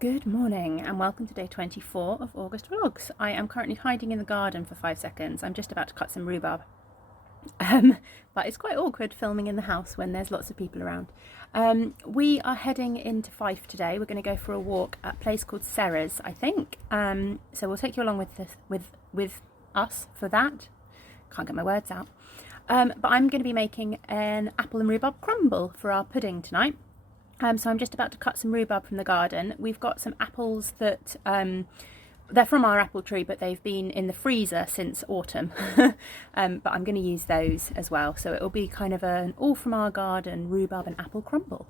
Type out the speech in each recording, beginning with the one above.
Good morning and welcome to day 24 of August vlogs. I am currently hiding in the garden for 5 seconds. I'm just about to cut some rhubarb. But it's quite awkward filming in the house when there's lots of people around. We are heading into Fife today. We're going to go for a walk at a place called Serres, I think. So we'll take you along with us for that. Can't get my words out. But I'm going to be making an apple and rhubarb crumble for our pudding tonight. So I'm just about to cut some rhubarb from the garden. We've got some apples that, they're from our apple tree, but they've been in the freezer since autumn. But I'm going to use those as well. So it'll be kind of an all from our garden rhubarb and apple crumble.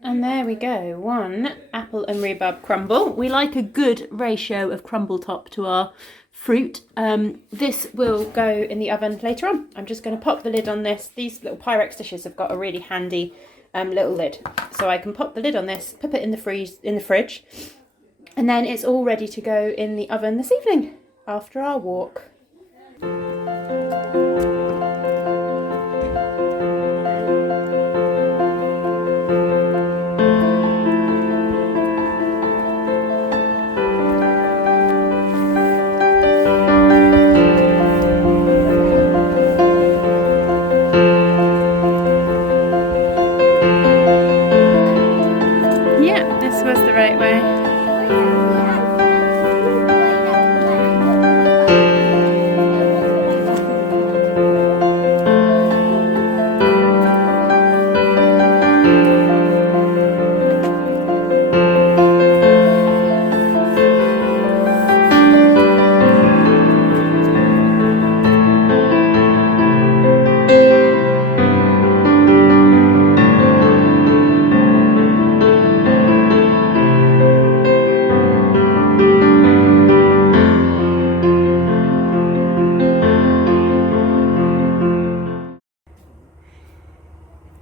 And there we go, one apple and rhubarb crumble. We like a good ratio of crumble top to our fruit. This will go in the oven later on. I'm just going to pop the lid on this. These little Pyrex dishes have got a really handy little lid. So I can pop the lid on this, pop it in the fridge, and then it's all ready to go in the oven this evening after our walk.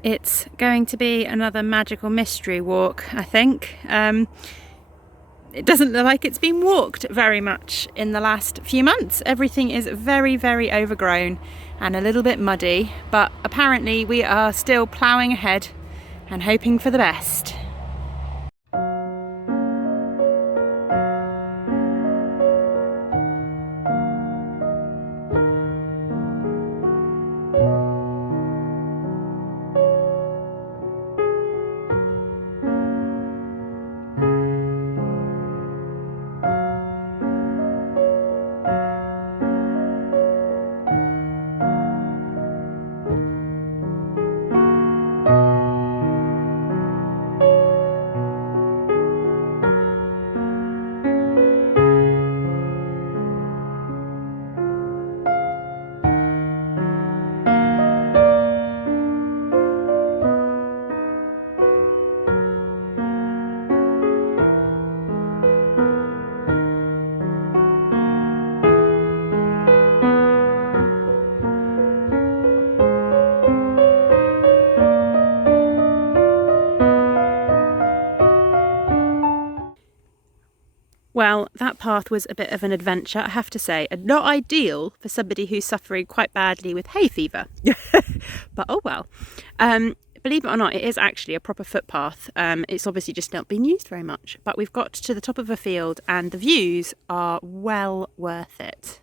It's going to be another magical mystery walk, I think. It doesn't look like it's been walked very much in the last few months. Everything is very, very overgrown and a little bit muddy, but apparently we are still ploughing ahead and hoping for the best. Well, that path was a bit of an adventure, I have to say, and not ideal for somebody who's suffering quite badly with hay fever. But oh well. Believe it or not, it is actually a proper footpath. It's obviously just not been used very much. But we've got to the top of a field and the views are well worth it.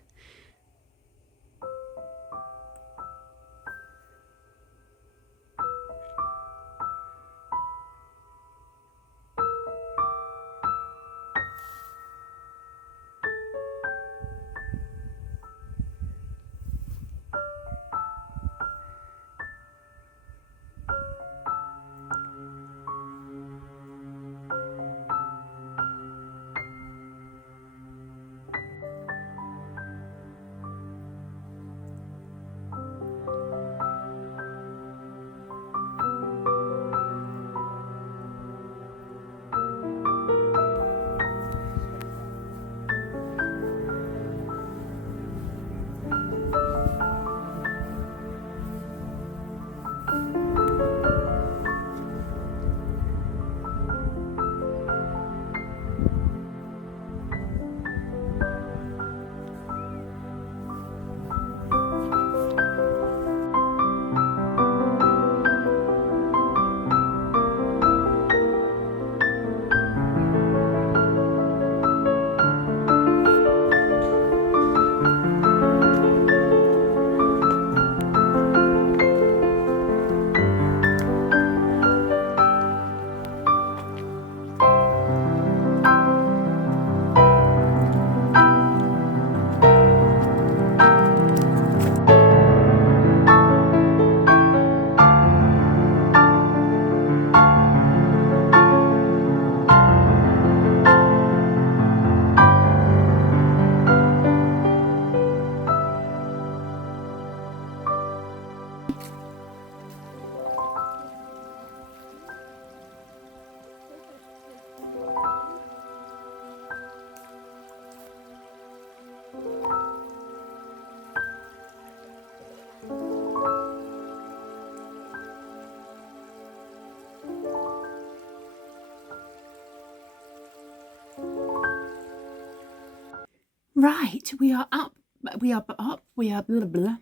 Right, we are up, we are blah, blah.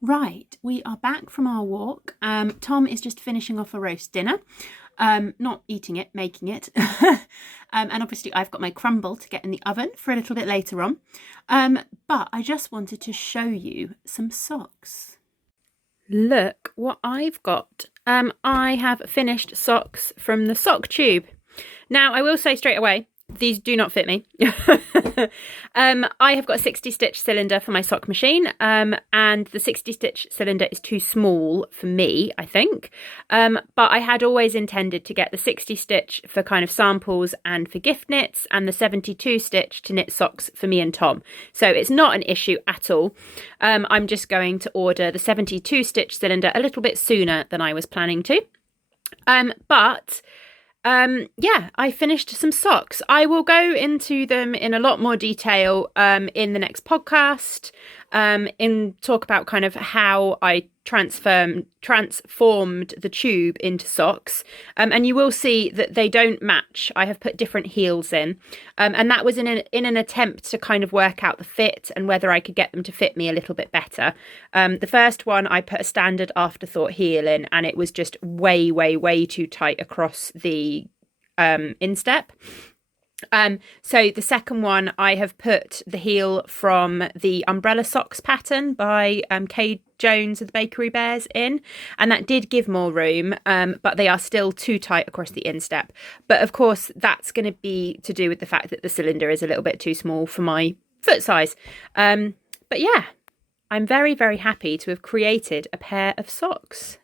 Right, we are back from our walk. Tom is just finishing off a roast dinner. Not eating it, making it. And obviously I've got my crumble to get in the oven for a little bit later on. But I just wanted to show you some socks. Look what I've got. I have finished socks from the sock tube. Now, I will say straight away, these do not fit me. I have got a 60 stitch cylinder for my sock machine, and the 60 stitch cylinder is too small for me, I think. But I had always intended to get the 60 stitch for kind of samples and for gift knits, and the 72 stitch to knit socks for me and Tom. So it's not an issue at all. I'm just going to order the 72 stitch cylinder a little bit sooner than I was planning to. Yeah, I finished some socks. I will go into them in a lot more detail in the next podcast, talk about kind of how I transformed the tube into socks, and you will see that they don't match. I have put different heels in, and that was in an attempt to kind of work out the fit and whether I could get them to fit me a little bit better. The first one I put a standard afterthought heel in, and it was just way too tight across the instep. So the second one, I have put the heel from the Umbrella Socks pattern by Kay Jones of the Bakery Bears in, and that did give more room, but they are still too tight across the instep. But of course, that's going to be to do with the fact that the cylinder is a little bit too small for my foot size. But yeah, I'm very happy to have created a pair of socks.